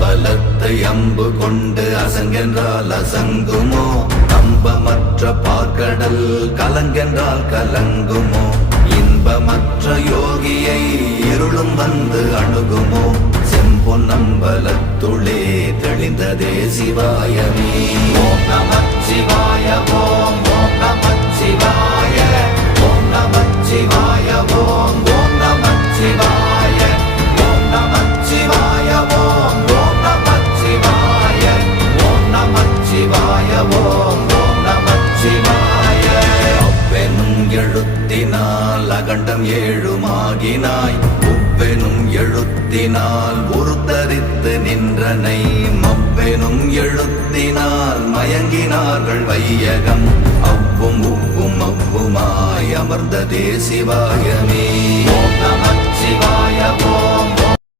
அம்பலத்தை அம்பு கொண்டு அசங்கென்றால் அசங்குமோ? நம்பமற்ற பார்க்கடல் கலங்கென்றால் கலங்குமோ? இன்பமற்ற யோகியை இருளும் வந்து அணுகுமோ? செம்பொன்னம்பலத்துளே தெளிந்ததே சிவாயமே. ஓம் நமச்சிவாய ஓம் ஓம் நமச்சிவாய ஓம் நமச்சிவாய ஓம் ஓம் நமச்சிவாய ஓம் நமச்சிவாய ஓம் ஓம் நமச்சிவாய ஓம் நமச்சிவாய ஓம் ஓம் நமச்சிவாய. அவ்வெனும் எழுத்தினால் அகண்டம் ஏழுமாகினாய், உவ்வெனும் எழுத்தினால் உருத்தரித்து நின்றனை, மவ்வெனும் எழுத்தினால் மயங்கினார்கள் வையகம். அவ்வும் உவ்வும் அவ்வுமாய் அமர்ந்ததே சிவாயமே. ஓம் நமச்சிவாய ஓம்